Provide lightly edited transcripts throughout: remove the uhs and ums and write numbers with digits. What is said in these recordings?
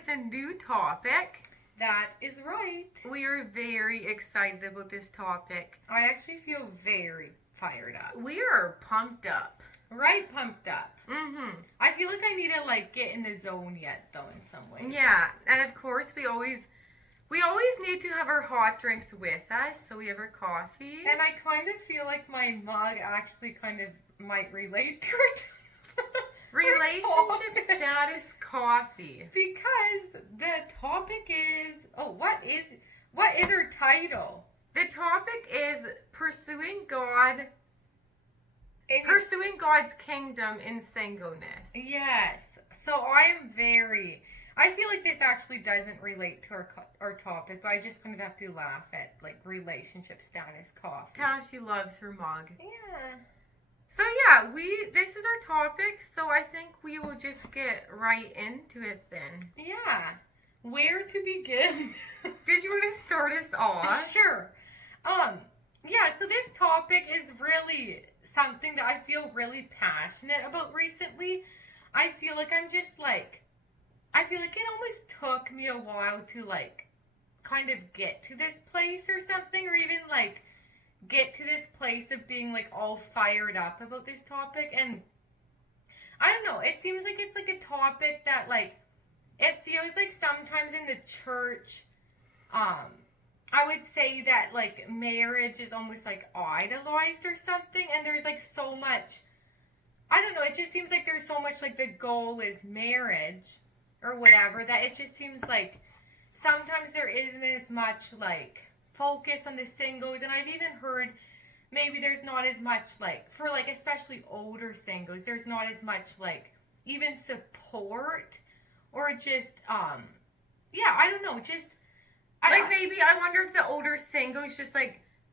with a new topic. That is right. We are very excited about this topic. I actually feel very fired up. We are pumped up. Right pumped up. Mm-hmm. I feel like I need to get in the zone yet though in some ways. Yeah, and of course we always need to have our hot drinks with us, so we have our coffee. And I kind of feel like my mug actually kind of might relate to it. Relationship status coffee. Because the topic is, what is our title? The topic is pursuing God's kingdom in singleness. Yes. So I feel like this actually doesn't relate to our topic, but I just kind of have to laugh at relationship status coffee. Tashi loves her mug. Yeah. So yeah, this is our topic, so I think we will just get right into it then. Yeah. Where to begin? Did you want to start us off? Sure. Yeah, so this topic is really something that I feel really passionate about recently. I feel like I feel like it almost took me a while to kind of get to this place or something, or even get to this place of being all fired up about this topic. And I don't know, it seems like it's a topic that it feels like sometimes in the church, I would say that marriage is almost idolized or something, and there's so much, I don't know, it just seems like there's so much the goal is marriage or whatever, that it just seems like sometimes there isn't as much focus on the singles. And I've even heard maybe there's not as much for especially older singles, there's not as much even support, or just yeah, I don't know, just maybe I wonder if the older singles just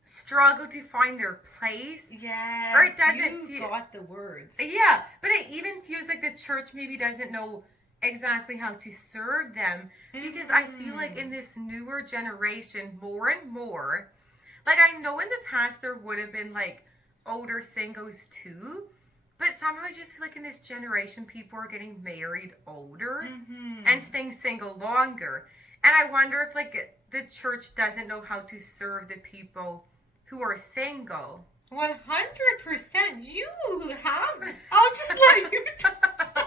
struggle to find their place. Yeah. Or it doesn't you got the words. Yeah, but it even feels like the church maybe doesn't know exactly how to serve them, because I feel like in this newer generation, more and more, I know in the past there would have been older singles too, but somehow I just feel like in this generation people are getting married older and staying single longer. And I wonder if the church doesn't know how to serve the people who are single. 100%. You have. I'll just let you talk about.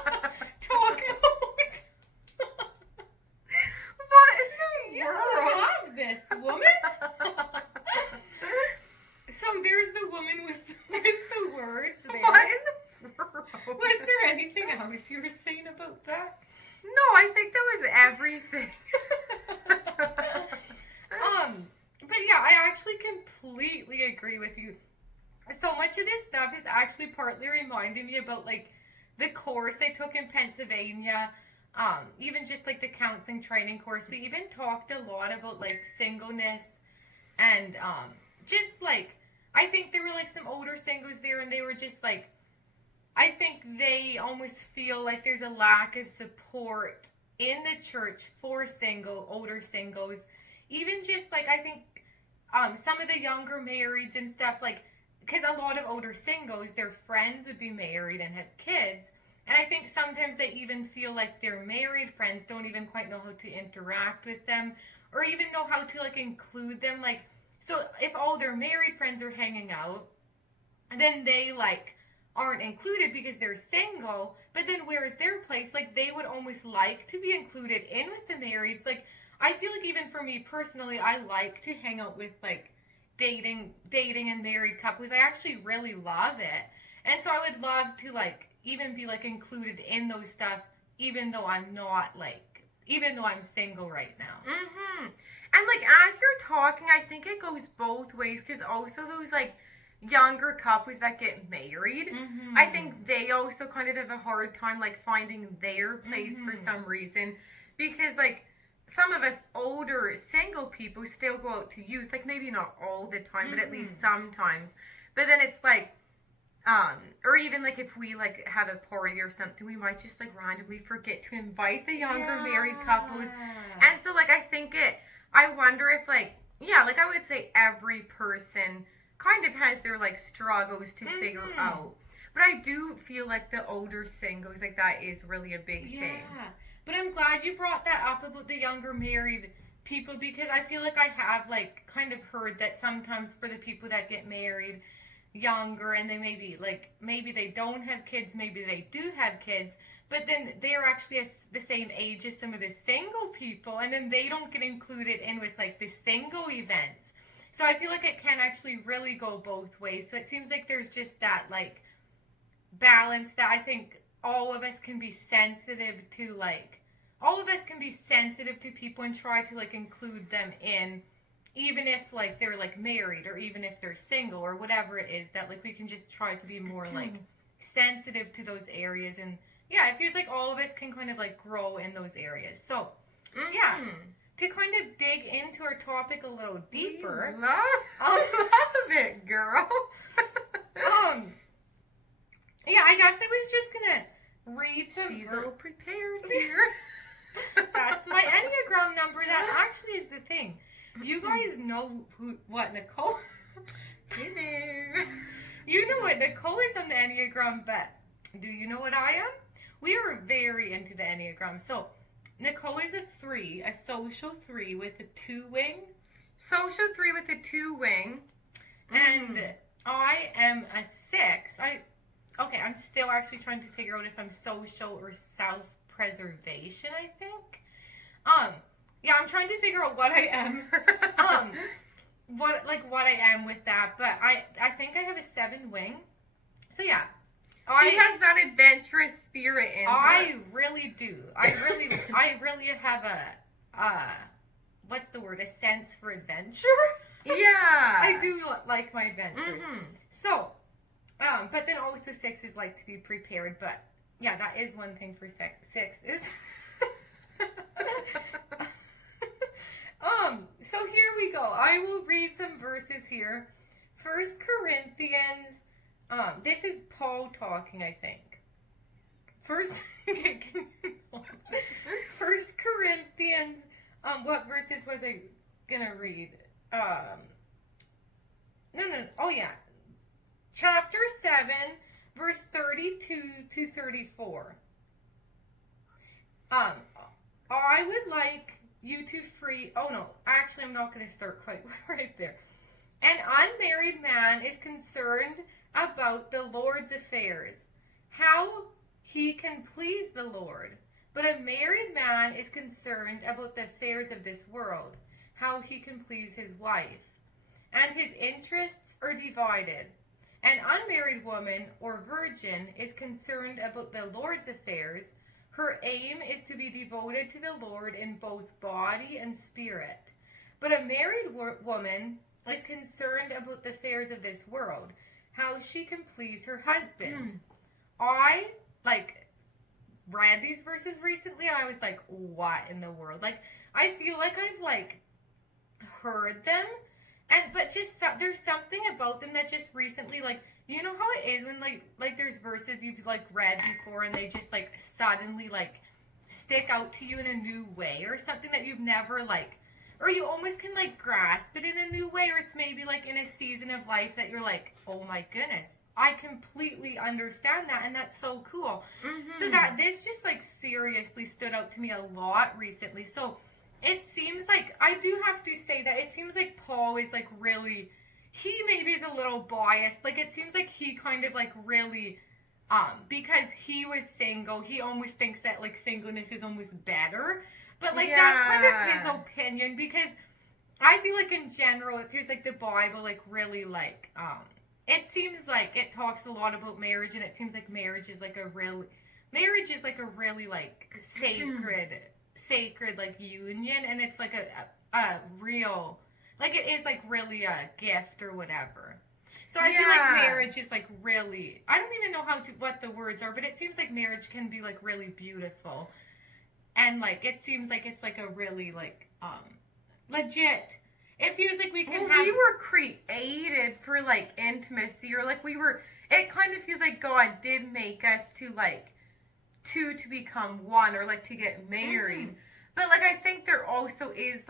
What in the world? You have this woman. So there's the woman with the words there. What in the world? Was there anything else you were saying about that? No, I think that was everything. But yeah, I actually completely agree with you. So much of this stuff is actually partly reminding me about the course I took in Pennsylvania. Even just the counseling training course. We even talked a lot about singleness, and just I think there were some older singles there, and they were just I think they almost feel like there's a lack of support in the church for older singles. Even just I think some of the younger marrieds and stuff, because a lot of older singles, their friends would be married and have kids. And I think sometimes they even feel like their married friends don't even quite know how to interact with them, or even know how to include them. So if all their married friends are hanging out, then they aren't included because they're single. But then where's their place? They would almost like to be included in with the marrieds. I feel like even for me personally, I like to hang out with dating and married couples. I actually really love it. And so I would love to even be included in those stuff, even though I'm not even though I'm single right now. And as you're talking, I think it goes both ways, because also those younger couples that get married, I think they also kind of have a hard time finding their place for some reason, because some of us older single people still go out to youth, maybe not all the time, but at least sometimes. But then it's or even if we have a party or something, we might just randomly forget to invite the younger married couples. And so I think I wonder if I would say every person kind of has their struggles to figure out. But I do feel the older singles, that is really a big thing. But I'm glad you brought that up about the younger married people, because I feel like I have like kind of heard that sometimes for the people that get married younger and they maybe they don't have kids, maybe they do have kids, but then they're actually the same age as some of the single people, and then they don't get included in with like the single events. So I feel like it can actually really go both ways. So it seems like there's just that like balance that I think all of us can be sensitive to, like all of us can be sensitive to people and try to like include them in, even if like they're like married or even if they're single or whatever it is, that like we can just try to be more like sensitive to those areas. And yeah, it feels like all of us can kind of like grow in those areas. So yeah, to kind of dig into our topic a little deeper. Love it, girl. Yeah, I guess I was just gonna read some. She's a little prepared here. That's my Enneagram number. That actually is the thing. You guys know what Nicole. Hey there. You know what Nicole is on the Enneagram, but do you know what I am? We are very into the Enneagram. So Nicole is a 3, a social 3 with a 2 wing. Social 3 with a 2 wing. And I am a 6. I'm still actually trying to figure out if I'm social or self-preservation, I think. Yeah, I'm trying to figure out what I am. What I am with that, but I think I have a 7 wing. So yeah. She has that adventurous spirit in her. I really do. I really have a what's the word? A sense for adventure. Yeah. I do like my adventures. So, but then also 6 is like to be prepared. But yeah, that is one thing for 6 is. So here we go. I will read some verses here. 1 Corinthians. This is Paul talking, I think. First Corinthians. What verses was I gonna read? No. Oh yeah. Chapter 7, verse 32 to 34. I would like you to free. Oh no, actually, I'm not gonna start quite right there. An unmarried man is concerned about the Lord's affairs, how he can please the Lord. But a married man is concerned about the affairs of this world, how he can please his wife. And his interests are divided. An unmarried woman or virgin is concerned about the Lord's affairs. Her aim is to be devoted to the Lord in both body and spirit. But a married woman is concerned about the affairs of this world, how she can please her husband. I read these verses recently and I was like, what in the world? Like, I feel like I've heard them, but just there's something about them that just recently, you know how it is when like there's verses you've read before and they just suddenly stick out to you in a new way, or something that you've never or you almost can grasp it in a new way, or it's maybe in a season of life that you're like, oh my goodness, I completely understand that, and that's so cool. So that this just seriously stood out to me a lot recently. So it seems I do have to say that it seems like Paul is really, he maybe is a little biased. It seems like he kind of really, because he was single, he almost thinks that singleness is almost better. But that's kind of his opinion, because I feel in general it feels the Bible really it seems it talks a lot about marriage, and it seems marriage is a really sacred union, and it's a real it is really a gift or whatever. So I feel marriage is really, I don't even know what the words are, but it seems marriage can be really beautiful, and it seems it's a really legit. It feels we can have. We were created for intimacy, or it kind of feels God did make us to two to become one, or to get married. But I think there also is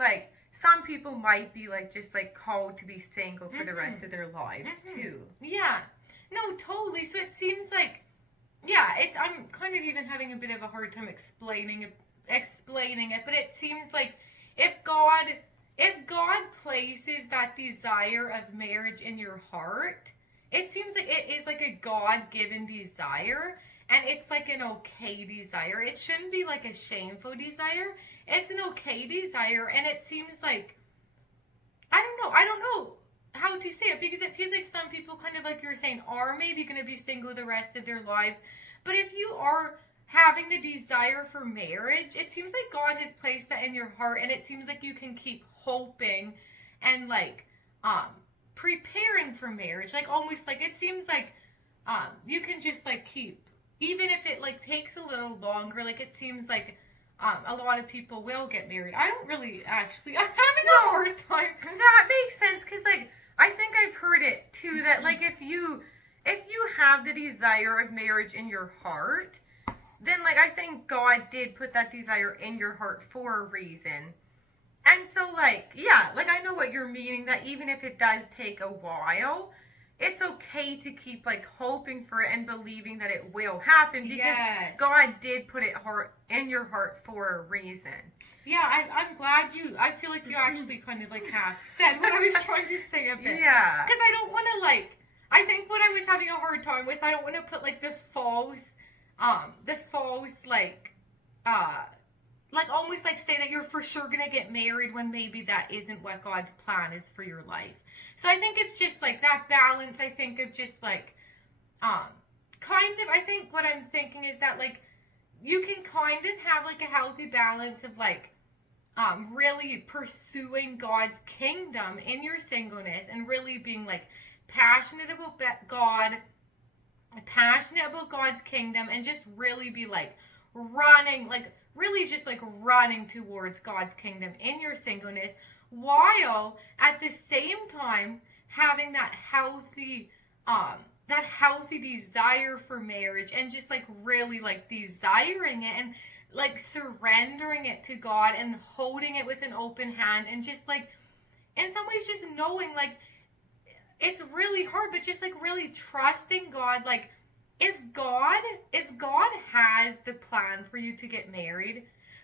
some people might be just called to be single for the rest of their lives too. Yeah. No, totally. So it seems I'm kind of even having a bit of a hard time explaining explaining it, but it seems like if God places that desire of marriage in your heart, it seems like it is like a God-given desire, and it's like an okay desire. It shouldn't be like a shameful desire. It's an okay desire, and it seems like I don't know how to say it, because it feels like some people, kind of like you were saying, are maybe going to be single the rest of their lives. But if you are having the desire for marriage, it seems like God has placed that in your heart, and it seems like you can keep hoping and like preparing for marriage. Like almost like it seems like you can just like keep, even if it like takes a little longer, like it seems like a lot of people will get married. I don't really actually. I'm having a hard time. That makes sense, because like I think I've heard it too, that like if you have the desire of marriage in your heart, then like I think God did put that desire in your heart for a reason. And so like, yeah, like I know what you're meaning, that even if it does take a while, it's okay to keep like hoping for it and believing that it will happen, because Yes. God did put it in your heart for a reason. Yeah, I'm glad I feel like you actually kind of like half said what I was trying to say a bit. Yeah. Because I don't want to like, I think what I was having a hard time with, I don't want to put like the false like almost like say that you're for sure going to get married when maybe that isn't what God's plan is for your life. So I think it's just like that balance, I think, of just like, kind of, I think what I'm thinking is that like, you can kind of have like a healthy balance of like, really pursuing God's kingdom in your singleness, and really being like passionate about God's kingdom, and just really be like running, like really just like running towards God's kingdom in your singleness, while at the same time having that healthy desire for marriage, and just like really like desiring it, and like surrendering it to God, and holding it with an open hand, and just like in some ways just knowing like it's really hard, but just like really trusting God. Like if God has the plan for you to get married,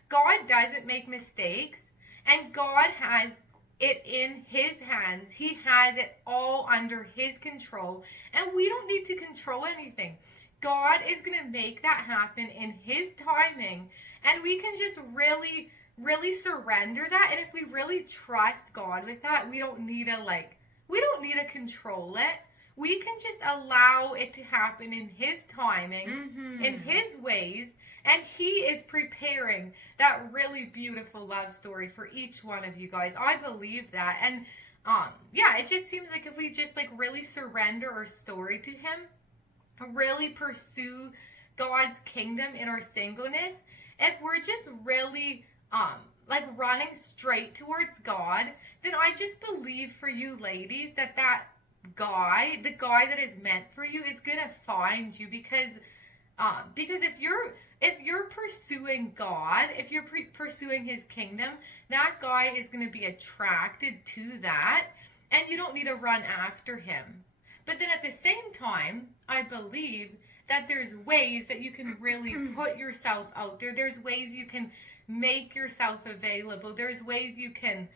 God doesn't make mistakes, and God has it in his hands. He has it all under his control, and we don't need to control anything. God is going to make that happen in his timing, and we can just really, really surrender that. And if we really trust God with that, we don't need to control it. We can just allow it to happen in his timing, in his ways, and he is preparing that really beautiful love story for each one of you guys. I believe that. And yeah, it just seems like if we just like really surrender our story to him, really pursue God's kingdom in our singleness, if we're just really like running straight towards God, then I just believe for you ladies that the guy that is meant for you is gonna find you, because if you're pursuing God, if you're pursuing his kingdom, that guy is going to be attracted to that, and you don't need to run after him. But then at the same time, I believe that there's ways that you can really put yourself out there. There's ways you can make yourself available. There's ways you can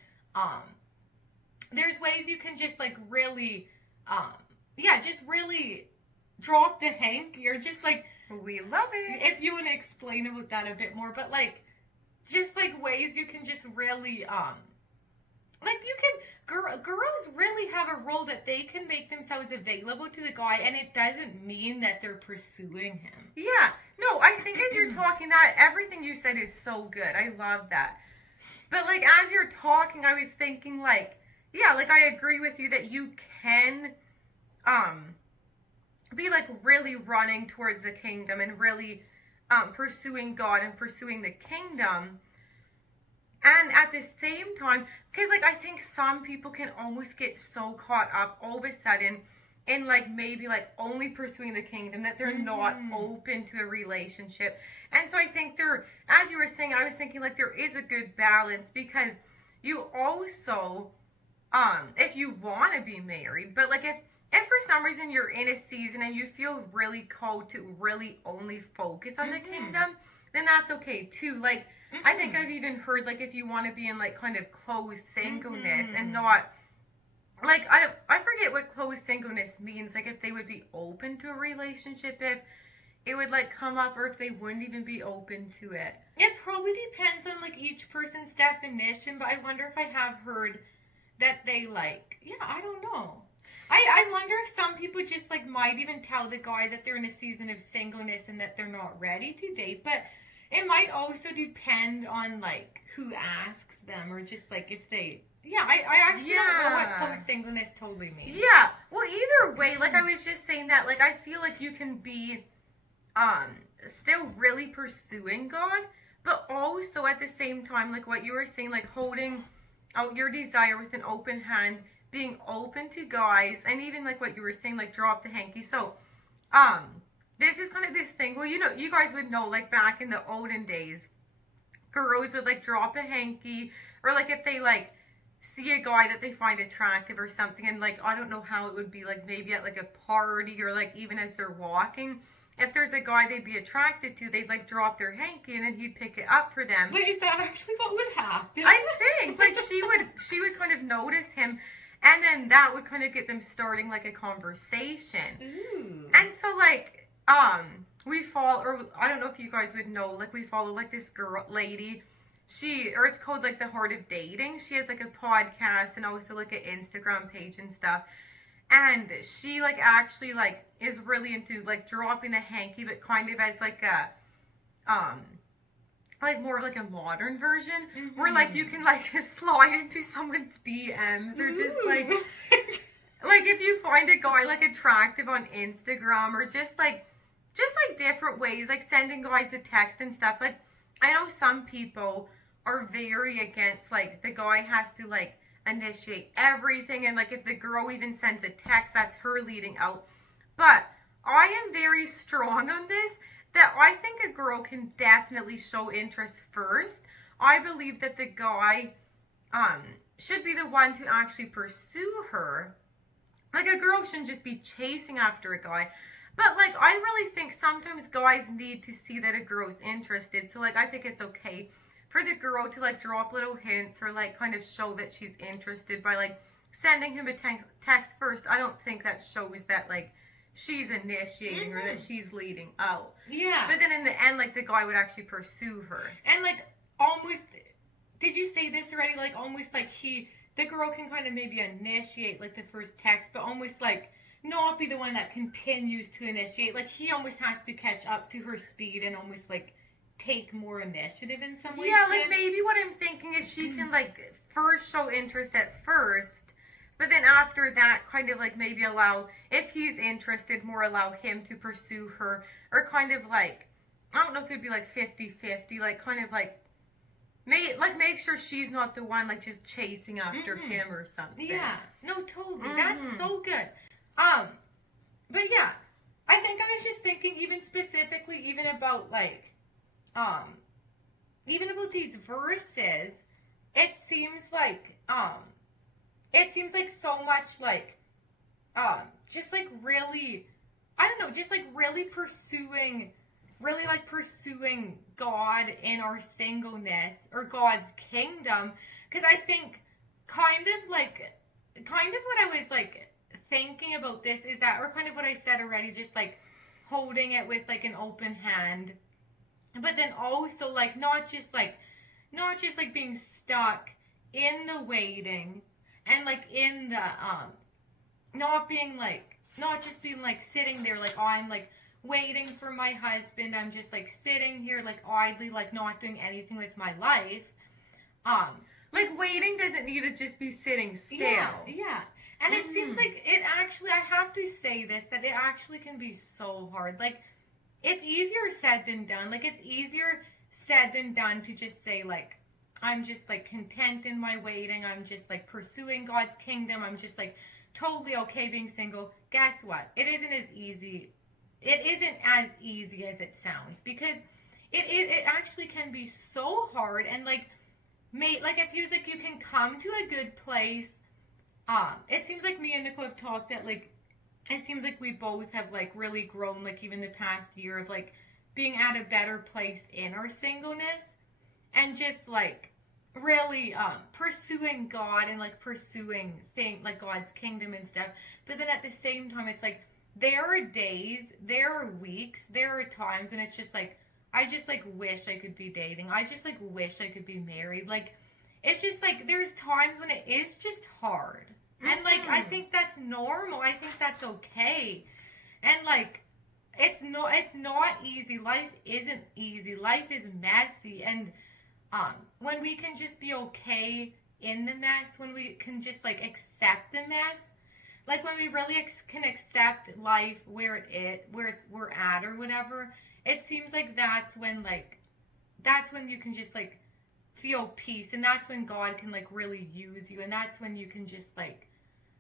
just like really just really drop the hanky, or just like, we love it. If you want to explain about that a bit more, but like, just like ways you can just really, like you can, girls really have a role that they can make themselves available to the guy, and it doesn't mean that they're pursuing him. Yeah, no, I think as you're talking, that everything you said is so good. I love that. But like as you're talking, I was thinking like, yeah, like I agree with you that you can, be like really running towards the kingdom, and really pursuing God and pursuing the kingdom, and at the same time, because like I think some people can almost get so caught up all of a sudden in like maybe like only pursuing the kingdom, that they're not open to a relationship. And so I think as you were saying, I was thinking like there is a good balance, because you also if you want to be married, but like if for some reason you're in a season and you feel really called to really only focus on the kingdom, then that's okay too. Like, I think I've even heard, like, if you want to be in, like, kind of closed singleness and not, like, I forget what closed singleness means. Like, if they would be open to a relationship, if it would, like, come up, or if they wouldn't even be open to it. It probably depends on, like, each person's definition, but I wonder if I have heard that they, like, yeah, I don't know. I wonder if some people just, like, might even tell the guy that they're in a season of singleness and that they're not ready to date, but it might also depend on, like, who asks them, or just, like, if they, yeah, I actually don't know what close singleness totally means. Yeah, well, either way, like, I was just saying that, like, I feel like you can be, still really pursuing God, but also at the same time, like what you were saying, like, holding out your desire with an open hand, being open to guys, and even, like, what you were saying, like, drop the hanky. So, this is kind of this thing, well, you know, you guys would know, like, back in the olden days, girls would, like, drop a hanky, or, like, if they, like, see a guy that they find attractive or something, and, like, I don't know how it would be, like, maybe at, like, a party, or, like, even as they're walking, if there's a guy they'd be attracted to, they'd, like, drop their hanky, and then he'd pick it up for them. Wait, is that actually what would happen? I think, like, she would kind of notice him, and then that would kind of get them starting, like, a conversation. Ooh. And so, like, we follow, or I don't know if you guys would know, like, we follow, like, this lady, or it's called, like, The Heart of Dating. She has, like, a podcast and also, like, an Instagram page and stuff. And she, like, actually, like, is really into, like, dropping a hanky, but kind of as, like, a, like, more of, like, a modern version, where, like, you can, like, slide into someone's DMs, or just, like, like, if you find a guy, like, attractive on Instagram, or just, like, different ways, like, sending guys a text and stuff. Like, I know some people are very against, like, the guy has to, like, initiate everything, and, like, if the girl even sends a text, that's her leading out. But I am very strong on this, that I think a girl can definitely show interest first. I believe that the guy should be the one to actually pursue her. Like, a girl shouldn't just be chasing after a guy. But, like, I really think sometimes guys need to see that a girl's interested. So, like, I think it's okay for the girl to, like, drop little hints, or, like, kind of show that she's interested by, like, sending him a text first. I don't think that shows that, like, she's initiating, or that she's leading out. Yeah. But then in the end, like, the guy would actually pursue her. And, like, almost, did you say this already? Like, almost like the girl can kind of maybe initiate, like, the first text, but almost, like, not be the one that continues to initiate. Like, he almost has to catch up to her speed and almost, like, take more initiative in some ways. Yeah, like, maybe what I'm thinking is she can, like, first show interest at first, but then after that, kind of, like, maybe allow, if he's interested, more allow him to pursue her, or kind of, like, I don't know if it'd be, like, 50-50, like, kind of, like, make sure she's not the one, like, just chasing after him or something. Yeah, no, totally. That's so good. But yeah, I think I was just thinking, even specifically, even about, like, even about these verses, it seems like so much, like, just, like, really, I don't know, just, like, really pursuing God in our singleness, or God's kingdom, because I think kind of what I was, like, thinking about this is that, or kind of what I said already, just, like, holding it with, like, an open hand, but then also, like, not just being stuck in the waiting, and, like, in the not just being, like, sitting there, like, oh, I'm, like, waiting for my husband, I'm just, like, sitting here, like, idly, like, not doing anything with my life. Like, waiting doesn't need to just be sitting still. Yeah. And it seems like it actually, I have to say this, that it actually can be so hard. Like, it's easier said than done. Like, it's easier said than done to just say, like, I'm just, like, content in my waiting. I'm just, like, pursuing God's kingdom. I'm just, like, totally okay being single. Guess what? It isn't as easy. It isn't as easy as it sounds, because it actually can be so hard. And, like, it feels like you can come to a good place. It seems like me and Nicole have talked that, like, it seems like we both have, like, really grown, like, even the past year, of, like, being at a better place in our singleness, and just like really pursuing God and like pursuing like God's kingdom and stuff. But then at the same time, it's like there are days, there are weeks, there are times, and it's just like I just like wish I could be dating. I just like wish I could be married. Like it's just like there's times when it is just hard. And like I think that's normal. I think that's okay. And like it's not easy. Life isn't easy. Life is messy. And when we can just be okay in the mess, when we can just like accept the mess, like when we really can accept life where we're at or whatever, it seems like that's when you can just like feel peace, and that's when God can like really use you, and that's when you can just like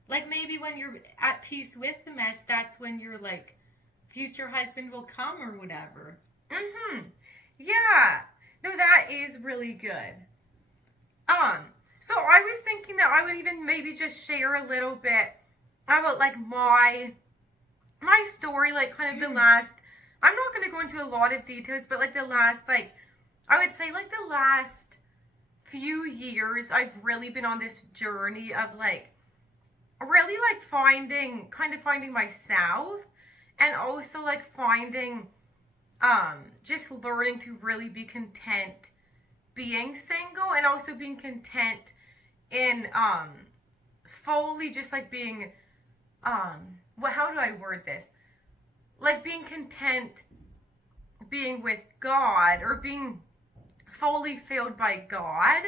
maybe when you're at peace with the mess, that's when your like future husband will come or whatever. Yeah. No, that is really good. So I was thinking that I would even maybe just share a little bit about like my story, like kind of the last, I'm not going to go into a lot of details, but like the last, like, I would say like the last few years, I've really been on this journey of like, really like finding myself, and also like finding, just learning to really be content being single, and also being content in, fully just like being, how do I word this? Like being content being with God, or being fully filled by God,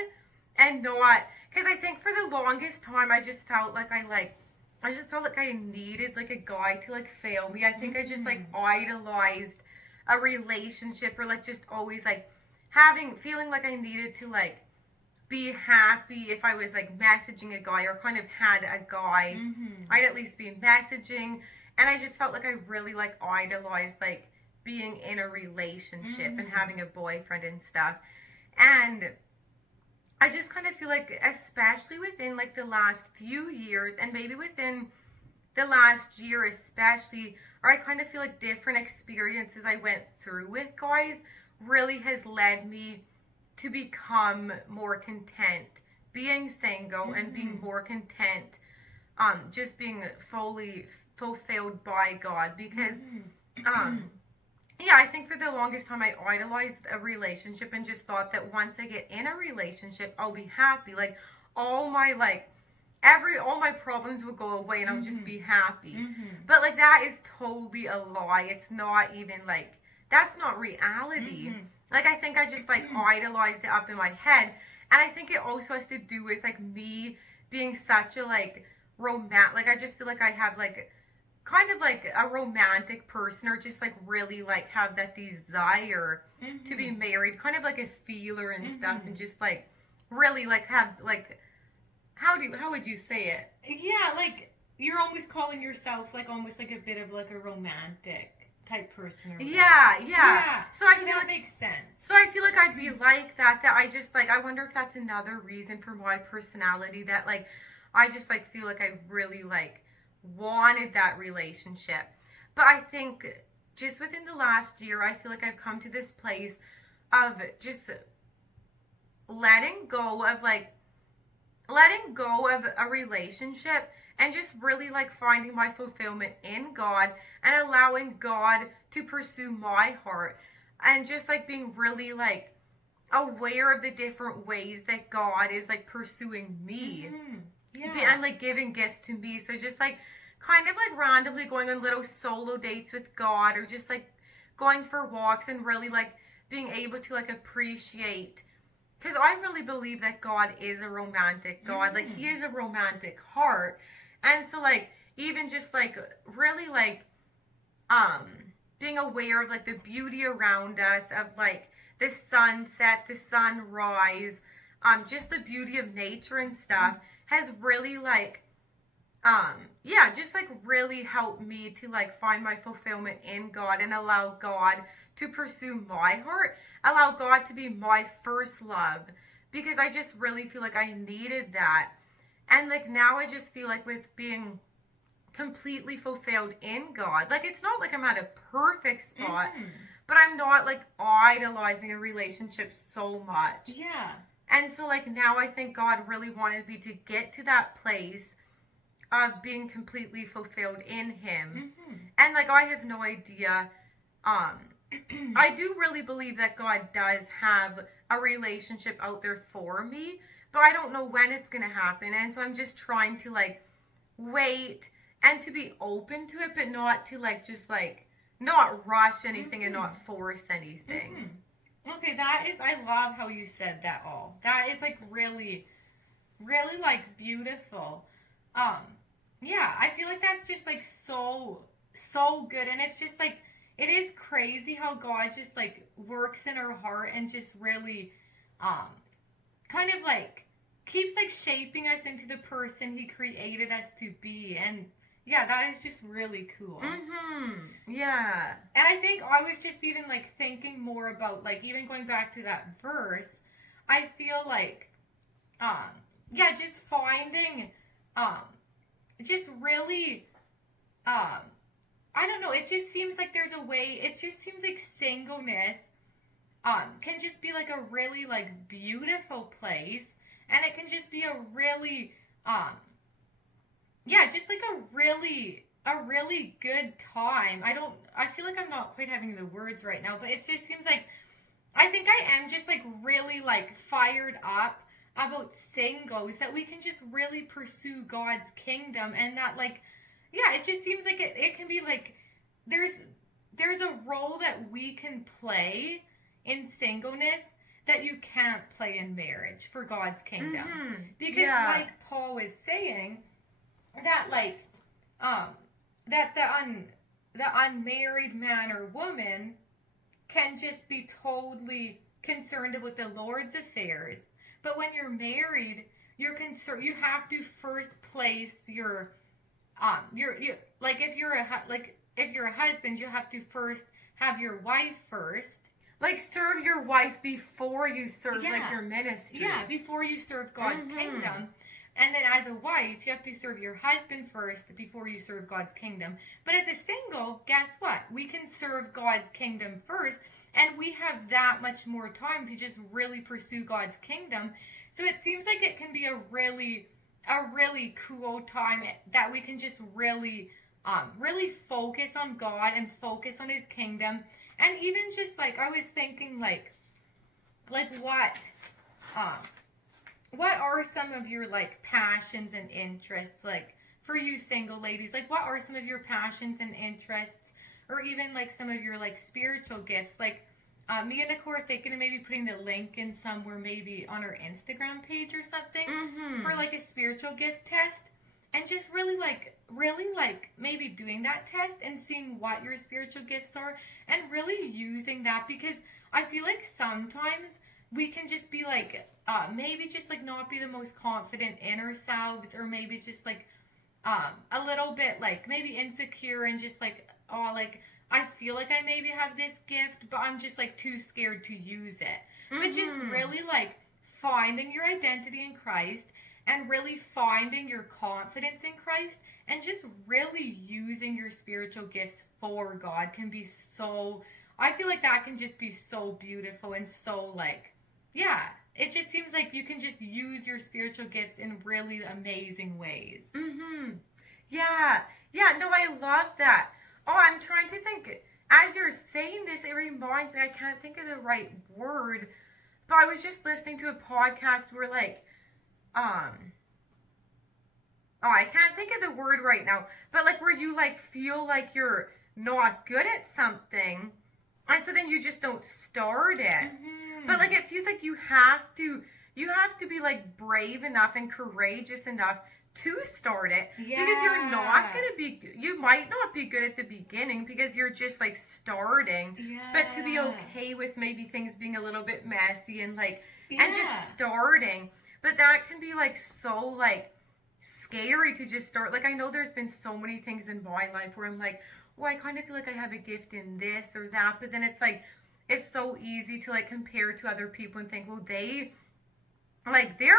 and not, because I think for the longest time I just felt like I needed like a guy to like fail me. I think I just like idolized a relationship, or like just always like feeling like I needed to like be happy if I was like messaging a guy, or kind of had a guy, I'd at least be messaging. And I just felt like I really like idolized like being in a relationship and having a boyfriend and stuff. And I just kind of feel like, especially within like the last few years, and maybe within the last year especially, or I kind of feel like different experiences I went through with guys really has led me to become more content being single, and being more content just being fully fulfilled by God. Because yeah, I think for the longest time I idolized a relationship, and just thought that once I get in a relationship I'll be happy, like all my problems will go away, and I'll just be happy. But like that is totally a lie. It's not even like, that's not reality. Like I think I just like idolized it up in my head. And I think it also has to do with like me being such a like like I just feel like I have like kind of like a romantic person, or just like really like have that desire to be married, kind of like a feeler and stuff, and just like really like have like, how would you say it? Yeah, like you're almost calling yourself like almost like a bit of like a romantic type person. Or yeah. So I feel that like makes sense. So I feel like I'd be like that I just like, I wonder if that's another reason for my personality, that like I just like feel like I really like wanted that relationship. But I think just within the last year, I feel like I've come to this place of just letting go of a relationship, and just really like finding my fulfillment in God, and allowing God to pursue my heart, and just like being really like aware of the different ways that God is like pursuing me. And like giving gifts to me. So just like kind of like randomly going on little solo dates with God, or just like going for walks, and really like being able to like appreciate, because I really believe that God is a romantic God. Like he is a romantic heart. And so like even just like really like being aware of like the beauty around us, of like the sunset, the sunrise, just the beauty of nature and stuff, has really like just like really helped me to like find my fulfillment in God, and allow God to pursue my heart, allow God to be my first love, because I just really feel like I needed that. And like now I just feel like with being completely fulfilled in God, like it's not like I'm at a perfect spot, but but I'm not like idolizing a relationship so much. Yeah. And so like now I think God really wanted me to get to that place of being completely fulfilled in him. And like I have no idea, I do really believe that God does have a relationship out there for me, but I don't know when it's gonna happen. And so I'm just trying to like wait and to be open to it, but not to like just like not rush anything and not force anything. Okay, I love how you said that all. That is like really, really like beautiful. Yeah, I feel like that's just like so good. And it's just like, it is crazy how God just like works in our heart and just really, kind of like keeps like shaping us into the person he created us to be. And yeah, that is just really cool. Yeah. And I think I was just even like thinking more about like even going back to that verse, I feel like yeah, just finding just really I don't know, it just seems like there's a way, it just seems like singleness can just be like a really like beautiful place, and it can just be a really yeah, just like a really good time. I feel like I'm not quite having the words right now, but it just seems like I think I am just like really like fired up about singles, that we can just really pursue God's kingdom, and that like yeah, it just seems like it can be like there's a role that we can play in singleness that you can't play in marriage for God's kingdom. Because like Paul was saying, that like that the unmarried man or woman can just be totally concerned with the Lord's affairs, but when you're married, you're concerned, you have to first place your like if you're a husband, you have to first have your wife first. Like serve your wife before you serve like your ministry. Yeah, before you serve God's kingdom. And then as a wife, you have to serve your husband first before you serve God's kingdom. But as a single, guess what? We can serve God's kingdom first, and we have that much more time to just really pursue God's kingdom. So it seems like it can be a really cool time that we can just really focus on God and focus on his kingdom. And even just like I was thinking like what are some of your like passions and interests, like for you single ladies? Like what are some of your passions and interests, or even like some of your like spiritual gifts? Like me and Nicole are thinking of maybe putting the link in somewhere, maybe on our Instagram page or something, for like a spiritual gift test, and just really like maybe doing that test and seeing what your spiritual gifts are, and really using that, because I feel like sometimes we can just be like maybe just like not be the most confident in ourselves, or maybe just like a little bit like maybe insecure, and just like like I feel like I maybe have this gift, but I'm just like too scared to use it. But just really like finding your identity in Christ, and really finding your confidence in Christ, and just really using your spiritual gifts for God can be so, I feel like that can just be so beautiful, and so like, yeah, it just seems like you can just use your spiritual gifts in really amazing ways. Yeah, no, I love that. Oh, I'm trying to think. As you're saying this, it reminds me, I can't think of the right word, but I was just listening to a podcast where like, oh, I can't think of the word right now, but like where you like feel like you're not good at something, and so then you just don't start it. But like it feels like you have to be like brave enough and courageous enough to start it, because you're not going to be, you might not be good at the beginning because you're just like starting, but to be okay with maybe things being a little bit messy and like and just starting. But that can be like so like scary to just start. Like I know there's been so many things in my life where I'm like, well, I kind of feel like I have a gift in this or that, but then it's like it's so easy to like compare to other people and think, well, they're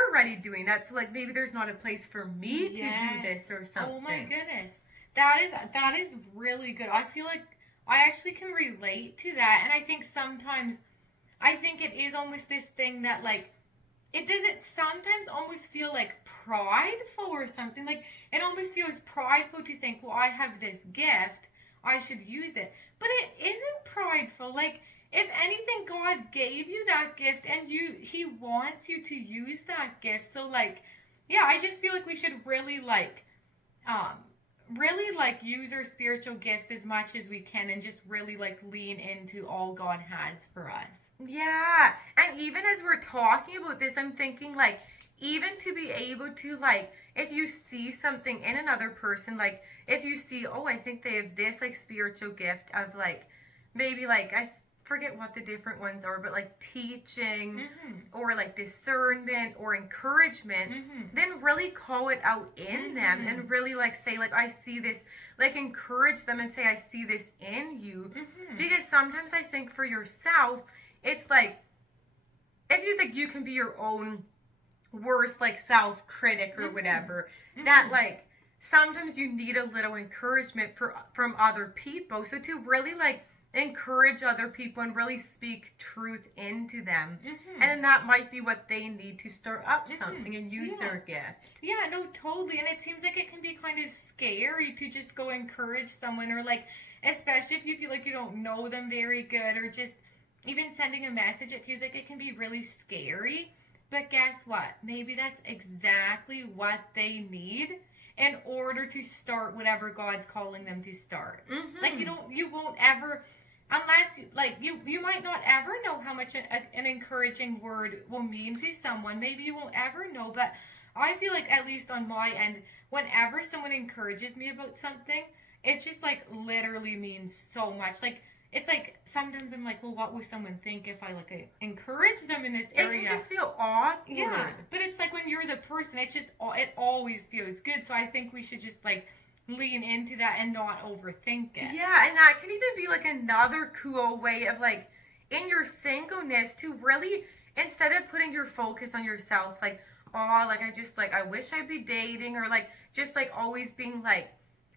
already doing that, so like maybe there's not a place for me to do this or something. Oh my goodness, that is really good. I feel like I actually can relate to that. And I think sometimes, I think it is almost this thing that, like, it doesn't sometimes almost feel like prideful or something. Like, it almost feels prideful to think, well, I have this gift, I should use it. But it isn't prideful. Like, if anything, God gave you that gift and He wants you to use that gift. So, like, yeah, I just feel like we should um, really like use our spiritual gifts as much as we can and just really like lean into all God has for us. Yeah. And even as we're talking about this, I'm thinking like, even to be able to like, if you see something in another person, like if you see, oh, I think they have this like spiritual gift of like, maybe like, I forget what the different ones are, but like teaching or like discernment or encouragement, then really call it out in them and really like say like, I see this, like encourage them and say, I see this in you. Because sometimes I think for yourself, it's like, if you think you can be your own worst like self-critic or whatever, that like sometimes you need a little encouragement from other people. So to really like encourage other people and really speak truth into them, and then that might be what they need to start up something and use their gift. Yeah, no, totally. And it seems like it can be kind of scary to just go encourage someone, or like, especially if you feel like you don't know them very good, or just even sending a message, it feels like it can be really scary. But guess what? Maybe that's exactly what they need in order to start whatever God's calling them to start. Like, you won't ever, unless, like, you might not ever know how much an encouraging word will mean to someone. Maybe you won't ever know, but I feel like, at least on my end, whenever someone encourages me about something, it just, like, literally means so much. Like, it's like, sometimes I'm like, well, what would someone think if I, like, encourage them in this area? It can just feel awkward. Yeah, but it's like when you're the person, it always feels good. So I think we should just, like, lean into that and not overthink it. Yeah, and that can even be, like, another cool way of, like, in your singleness to really, instead of putting your focus on yourself, like, oh, like, I wish I'd be dating, or, like, just, like, always being, like,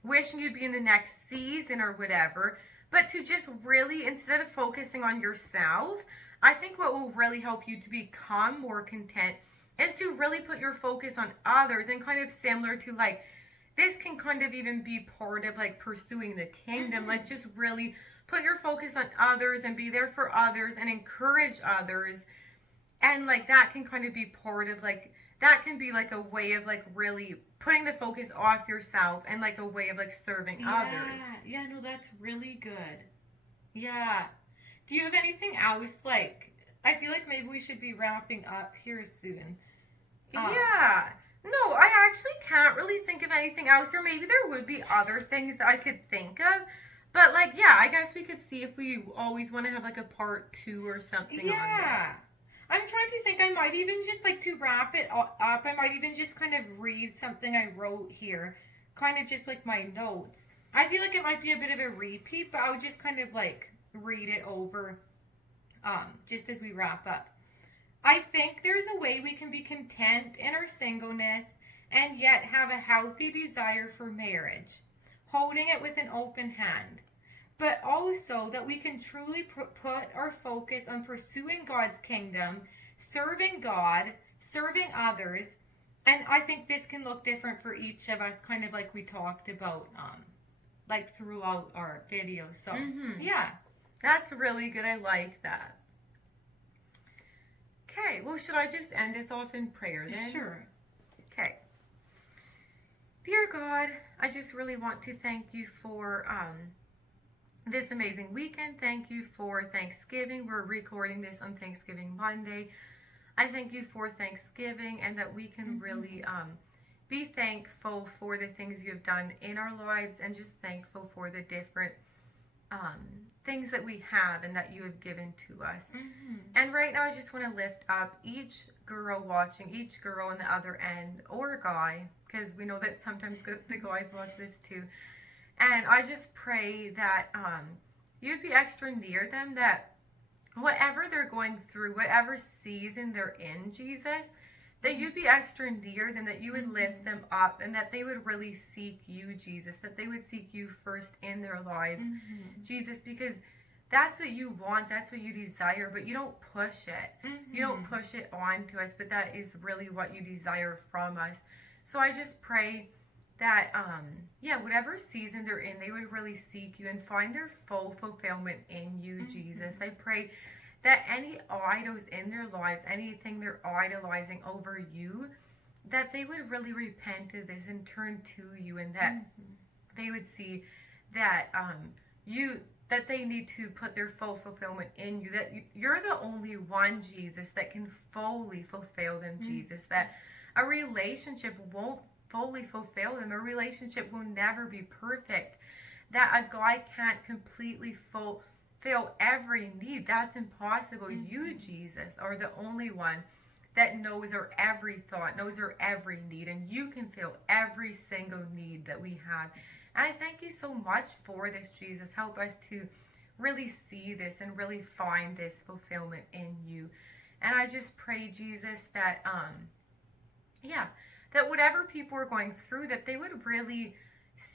wishing you'd be in the next season or whatever, but to just really, instead of focusing on yourself, I think what will really help you to become more content is to really put your focus on others, and kind of similar to like, this can kind of even be part of like pursuing the kingdom, like just really put your focus on others and be there for others and encourage others. And like that can kind of be part of like, that can be like a way of like really putting the focus off yourself and like a way of like serving others. Yeah, no, that's really good. Yeah. Do you have anything else? Like, I feel like maybe we should be wrapping up here soon. Yeah. No, I actually can't really think of anything else, or maybe there would be other things that I could think of. But like, yeah, I guess we could see if we always want to have like a part 2 or something on this. I'm trying to think. I might even just, like, to wrap it up, I might even just kind of read something I wrote here. Kind of just like my notes. I feel like it might be a bit of a repeat, but I'll just kind of like read it over just as we wrap up. I think there's a way we can be content in our singleness and yet have a healthy desire for marriage, holding it with an open hand. But also that we can truly put our focus on pursuing God's kingdom, serving God, serving others. And I think this can look different for each of us, kind of like we talked about like throughout our video. So, yeah. That's really good. I like that. Okay, well, should I just end us off in prayer then? Sure. Okay. Dear God, I just really want to thank you for this amazing weekend. Thank you for Thanksgiving. We're recording this on Thanksgiving Monday. I thank you for Thanksgiving, and that we can really be thankful for the things you have done in our lives, and just thankful for the different things that we have and that you have given to us. And right now I just want to lift up each girl watching, each girl on the other end, or guy, because we know that sometimes the guys watch this too. And I just pray that you'd be extra near them, that whatever they're going through, whatever season they're in, Jesus, that you'd be extra near them, that you would lift them up, and that they would really seek you, Jesus, that they would seek you first in their lives, Jesus, because that's what you want, that's what you desire, but you don't push it. You don't push it onto us, but that is really what you desire from us. So I just pray that, whatever season they're in, they would really seek you and find their full fulfillment in you, Jesus. I pray that any idols in their lives, anything they're idolizing over you, that they would really repent of this and turn to you, and that they would see that that they need to put their full fulfillment in you, that you're the only one, Jesus, that can fully fulfill them, Jesus, that a relationship won't fully fulfill them, a relationship will never be perfect, that a guy can't completely fulfill every need. That's impossible. You, Jesus, are the only one that knows our every thought, knows our every need, and you can fill every single need that we have. And I thank you so much for this, Jesus. Help us to really see this and really find this fulfillment in you. And I just pray, Jesus, that that whatever people are going through, that they would really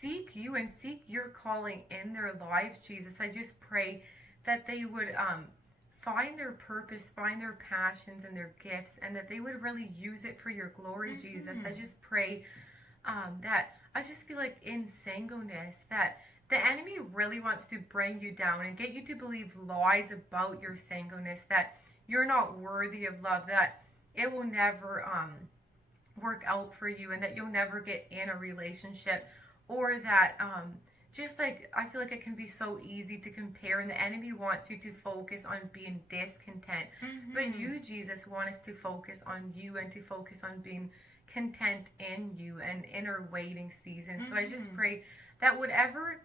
seek you and seek your calling in their lives, Jesus. I just pray that they would find their purpose, find their passions and their gifts, and that they would really use it for your glory, Jesus. I just pray that I just feel like in singleness that the enemy really wants to bring you down and get you to believe lies about your singleness, that you're not worthy of love, that it will never work out for you, and that you'll never get in a relationship, or that just like I feel like it can be so easy to compare, and the enemy wants you to focus on being discontent. But you, Jesus, want us to focus on you and to focus on being content in you and in our waiting season. So I just pray that whatever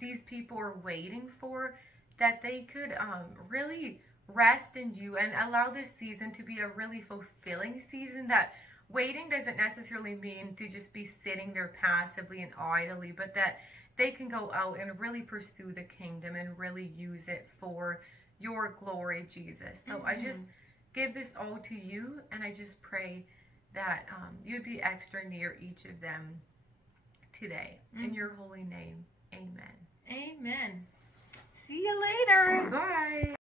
these people are waiting for, that they could really rest in you and allow this season to be a really fulfilling season, that waiting doesn't necessarily mean to just be sitting there passively and idly, but that they can go out and really pursue the kingdom and really use it for your glory, Jesus. So I just give this all to you, and I just pray that you'd be extra near each of them today. In your holy name, amen. Amen. See you later. Bye.